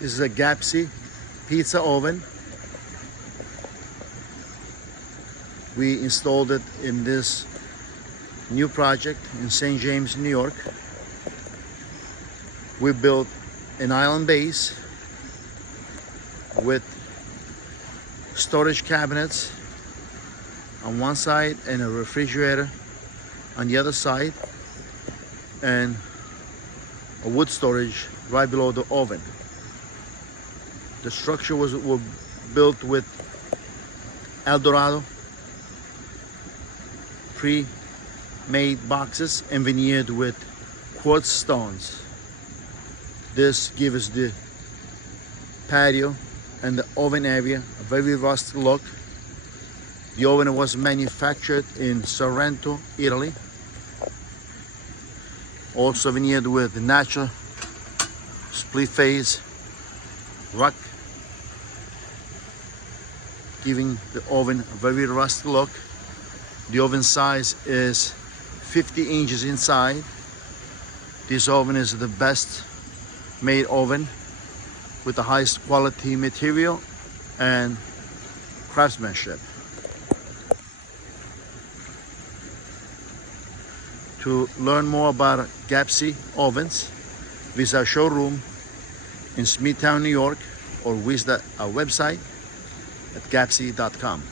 This is a Gappsi pizza oven. We installed it in this new project in St. James, New York. We built an island base with storage cabinets on one side and a refrigerator on the other side, and a wood storage right below the oven. The structure was built with Eldorado pre-made boxes and veneered with quartz stones. This gives the patio and the oven area a very rustic look. The oven was manufactured in Sorrento, Italy. Also veneered with natural split face rock, giving the oven a very rustic look. The oven size is 50 inches inside. This oven is the best made oven with the highest quality material and craftsmanship. To learn more about Gappsi ovens, visit our showroom in Smithtown, New York, or visit our website at gappsi.com.